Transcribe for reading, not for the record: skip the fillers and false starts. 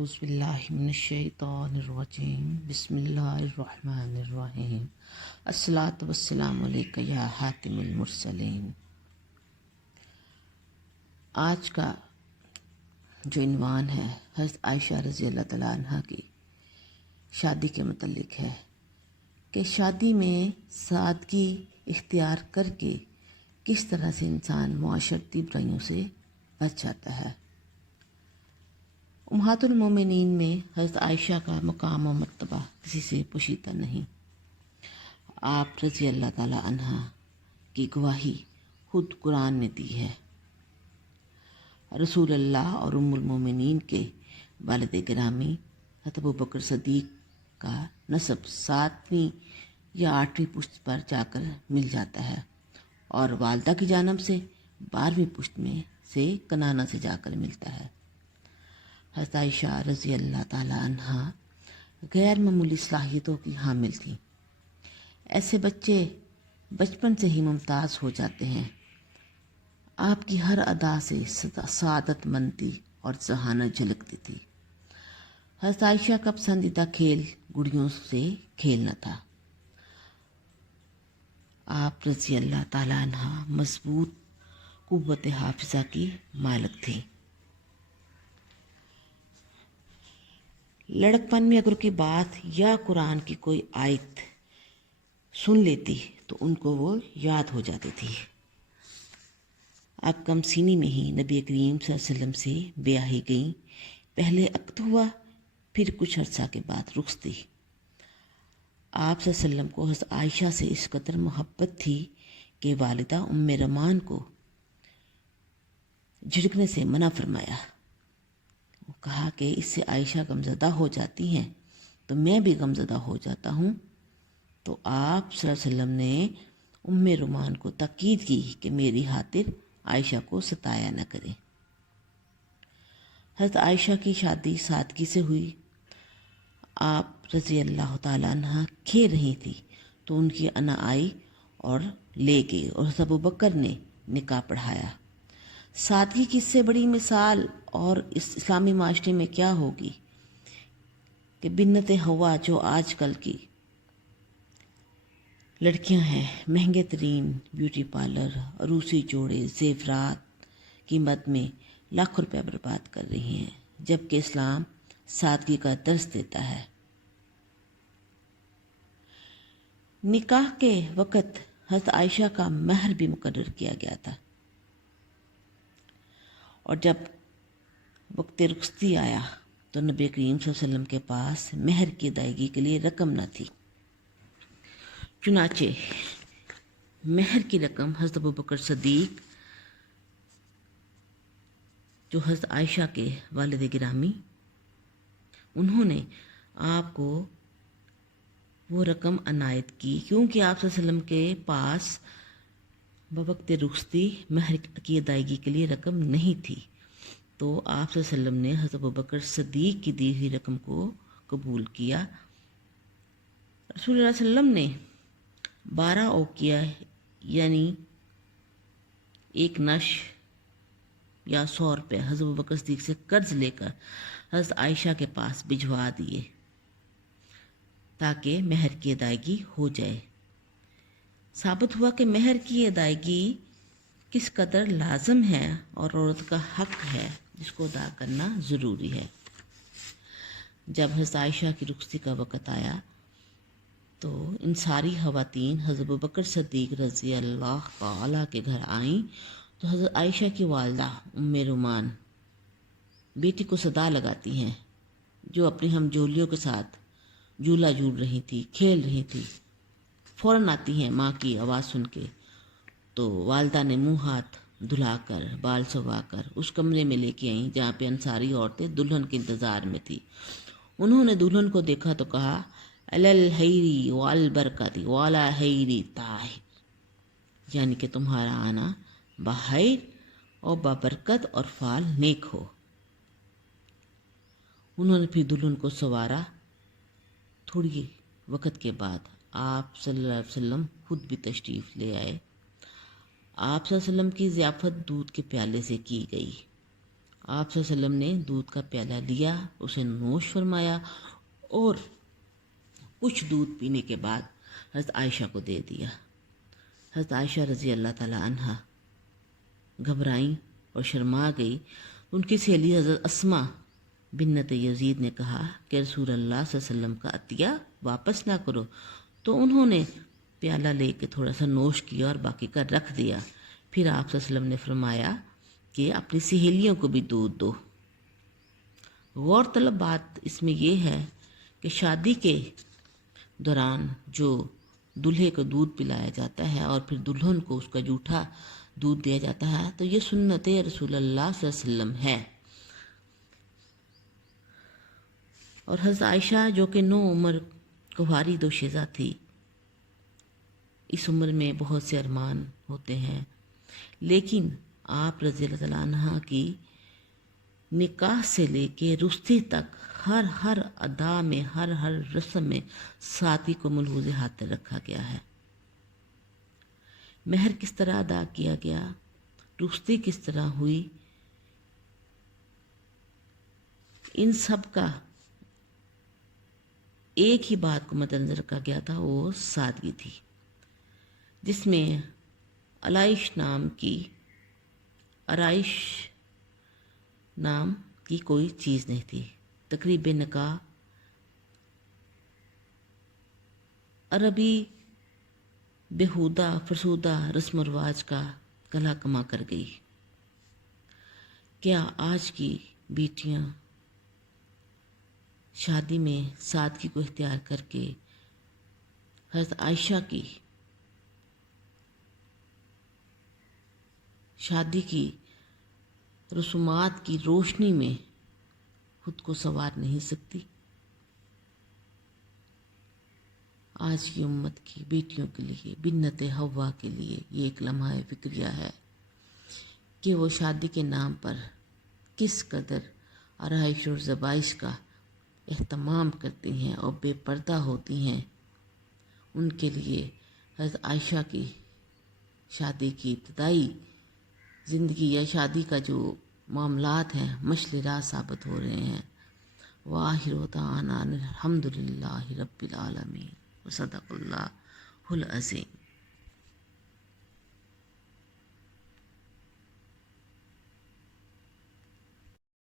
اعوذ باللہ من الشیطان الرجیم بسم اللہ الرحمن الرحیم الصلاۃ والسلام علیک یا حاتم المرسلین۔ آج کا جو عنوان ہے حضرت عائشہ رضی اللہ تعالیٰ عنہ کی شادی کے متعلق ہے کہ شادی میں سادگی اختیار کر کے کس طرح سے انسان معاشرتی برائیوں سے بچ جاتا ہے۔ امہات المومنین میں حضرت عائشہ کا مقام و مرتبہ کسی سے پوشیدہ نہیں۔ آپ رضی اللہ تعالیٰ عنہ کی گواہی خود قرآن نے دی ہے۔ رسول اللہ اور ام المومنین کے والد گرامی حضرت ابوبکر صدیق کا نسب 7ویں یا 8ویں پشت پر جا کر مل جاتا ہے، اور والدہ کی جانب سے 12ویں پشت میں سے کنانہ سے جا کر ملتا ہے۔ حضرت عائشہ رضی اللہ تعالیٰ عنہ غیر معمولی صلاحیتوں کی حامل تھیں۔ ایسے بچے بچپن سے ہی ممتاز ہو جاتے ہیں۔ آپ کی ہر ادا سے سعادت مندی اور ذہانت جھلکتی تھی۔ حضرت عائشہ کا پسندیدہ کھیل گڑیوں سے کھیلنا تھا۔ آپ رضی اللہ تعالیٰ عنہ مضبوط قوت حافظہ کی مالک تھی۔ لڑکپن میں اگر کوئی بات یا قرآن کی کوئی آیت سن لیتی تو ان کو وہ یاد ہو جاتی تھی۔ اب کم سینی میں ہی نبی کریم صلی اللہ علیہ وسلم سے بیاہی گئیں۔ پہلے عقد ہوا، پھر کچھ عرصہ کے بعد رخصتی۔ آپ صلی اللہ علیہ وسلم کو حضرت عائشہ سے اس قدر محبت تھی کہ والدہ ام رمان کو جھڑکنے سے منع فرمایا۔ کہا کہ اس سے عائشہ غمزدہ ہو جاتی ہیں تو میں بھی غمزدہ ہو جاتا ہوں۔ تو آپ صلی اللہ علیہ وسلم نے ام رمان کو تاکید کی کہ میری خاطر عائشہ کو ستایا نہ کرے۔ حضرت عائشہ کی شادی سادگی سے ہوئی۔ آپ رضی اللہ تعالیٰ عنہ کھیل رہی تھی تو ان کی انا آئی اور لے گئی، اور حضرت ابوبکر نے نکاح پڑھایا۔ سادگی کی اس سے بڑی مثال اور اس اسلامی معاشرے میں کیا ہوگی کہ بنت ہوا جو آج کل کی لڑکیاں ہیں مہنگے ترین بیوٹی پارلر، عروسی جوڑے، زیورات قیمت میں لاکھوں روپے برباد کر رہی ہیں، جبکہ اسلام سادگی کا درس دیتا ہے۔ نکاح کے وقت حضرت عائشہ کا مہر بھی مقرر کیا گیا تھا، اور جب وقت رخصتی آیا تو نبی کریم صلی اللہ علیہ وسلم کے پاس مہر کی ادائیگی کے لیے رقم نہ تھی۔ چنانچہ مہر کی رقم حضرت ابوبکر صدیق، جو حضرت عائشہ کے والد گرامی، انہوں نے آپ کو وہ رقم عنایت کی، کیونکہ آپ صلی اللہ علیہ وسلم کے پاس بوقت رخصتی مہر کی ادائیگی کے لیے رقم نہیں تھی۔ تو آپ صلی اللہ علیہ وسلم نے حضرت ابوبکر صدیق کی دی ہوئی رقم کو قبول کیا۔ رسول اللہ صلی اللہ علیہ وسلم نے 12 اوقیہ یعنی ایک نش یا 100 روپے حضرت ابوبکر صدیق سے قرض لے کر حضرت عائشہ کے پاس بھجوا دیے تاکہ مہر کی ادائیگی ہو جائے۔ ثابت ہوا کہ مہر کی ادائیگی کس قدر لازم ہے اور عورت کا حق ہے جس کو ادا کرنا ضروری ہے۔ جب حضرت عائشہ کی رخصتی کا وقت آیا تو ان ساری خواتین حضرت ابوبکر صدیق رضی اللہ تعالیٰ کے گھر آئیں تو حضرت عائشہ کی والدہ ام رمان بیٹی کو صدا لگاتی ہیں، جو اپنی ہم جولیوں کے ساتھ جھولا جھول رہی تھی، کھیل رہی تھی۔ فوراً آتی ہیں ماں کی آواز سن کے، تو والدہ نے منہ ہاتھ دھلا کر بال سوا کر اس کمرے میں لے کے آئیں جہاں پہ انصاری عورتیں دلہن کے انتظار میں تھی۔ انہوں نے دلہن کو دیکھا تو کہا الحیری والبرکاتی والا حیری طاہر، یعنی کہ تمہارا آنا بخیر اور بابرکت اور فال نیک ہو۔ انہوں نے پھر دلہن کو سوارا۔ تھوڑی وقت کے بعد آپ صلی اللہ علیہ وسلم خود بھی تشریف لے آئے۔ آپ صلی اللہ علیہ وسلم کی ضیافت دودھ کے پیالے سے کی گئی۔ آپ صلی اللہ علیہ وسلم نے دودھ کا پیالہ لیا، اسے نوش فرمایا اور کچھ دودھ پینے کے بعد حضرت عائشہ کو دے دیا۔ حضرت عائشہ رضی اللہ تعالیٰ عنہا گھبرائیں اور شرما گئی۔ ان کی سہیلی حضرت اسماء بنت یزید نے کہا کہ رسول اللہ صلی اللہ علیہ وسلم کا عطیہ واپس نہ کرو، تو انہوں نے پیالہ لے کے تھوڑا سا نوش کیا اور باقی کا رکھ دیا۔ پھر آپ صلی اللہ علیہ وسلم نے فرمایا کہ اپنی سہیلیوں کو بھی دودھ دو۔ غور طلب بات اس میں یہ ہے کہ شادی کے دوران جو دلہے کو دودھ پلایا جاتا ہے اور پھر دلہن کو اس کا جھوٹا دودھ دیا جاتا ہے، تو یہ سنت رسول اللہ صلی اللہ علیہ وسلم ہے۔ اور حضرت عائشہ جو کہ نو عمر کنواری دوشیزہ تھی، اس عمر میں بہت سے ارمان ہوتے ہیں، لیکن آپ رضی اللہ تعالیٰ عنہ کی نکاح سے لے کے رخصتی تک ہر ادا میں، ہر رسم میں ساتھی کو ملحوظ ہاتھ رکھا گیا ہے۔ مہر کس طرح ادا کیا گیا، رخصتی کس طرح ہوئی، ان سب کا ایک ہی بات کو مد نظر رکھا گیا تھا، وہ سادگی تھی، جس میں آرائش نام کی کوئی چیز نہیں تھی۔ تقریب نکاح عربی بےہودہ فرسودہ رسم و رواج کا گلا کما کر گئی۔ کیا آج کی بیٹیاں شادی میں سادگی کو اختیار کر کے حضرت عائشہ کی شادی کی رسومات کی روشنی میں خود کو سنوار نہیں سکتی؟ آج کی امت کی بیٹیوں کے لیے، بنت حوا کے لیے یہ ایک لمحہ فکریہ ہے کہ وہ شادی کے نام پر کس قدر آرائش اور ذبائش کا اہتمام کرتی ہیں اور بے پردہ ہوتی ہیں۔ ان کے لیے حضرت عائشہ کی شادی کی ابتدائی زندگی یا شادی کا جو معاملات ہیں مشعل راہ ثابت ہو رہے ہیں۔ وآخر دعوانا الحمد للہ رب العالمین، وصدق اللہ العظیم۔